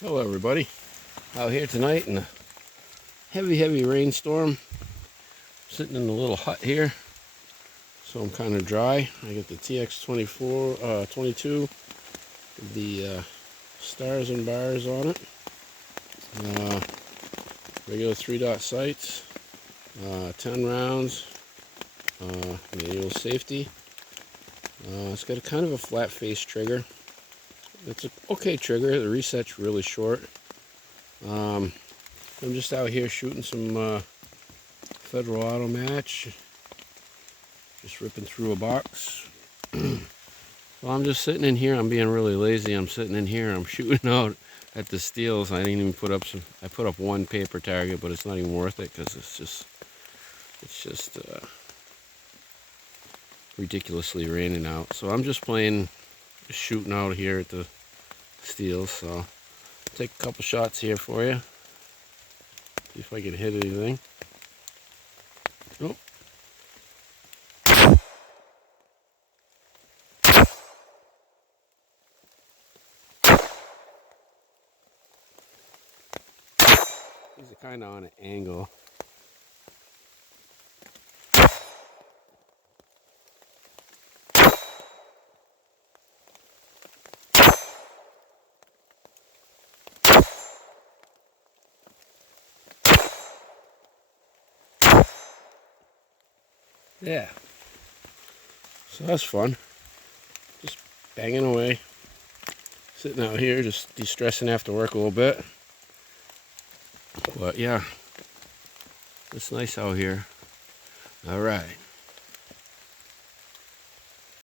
Hello everybody, out here tonight in a heavy rainstorm, sitting in a little hut here, so I'm kind of dry. I got the tx22 with the stars and bars on it, regular 3-dot sights, 10 rounds, manual safety. It's got a kind of a flat face trigger. It's an okay trigger. The reset's really short. I'm just out here shooting some Federal Auto Match, just ripping through a box. Well, I'm just sitting in here. I'm being really lazy. I'm sitting in here. I'm shooting out at the steels. I didn't even put up some. I put up one paper target, but it's not even worth it because it's just ridiculously raining out. So I'm just shooting out here at the steels. So take a couple shots here for you. See if I can hit anything. Oh. These are kind of on an angle. Yeah. So that's fun. Just banging away. Sitting out here, just de-stressing after work a little bit. But yeah, it's nice out here. All right.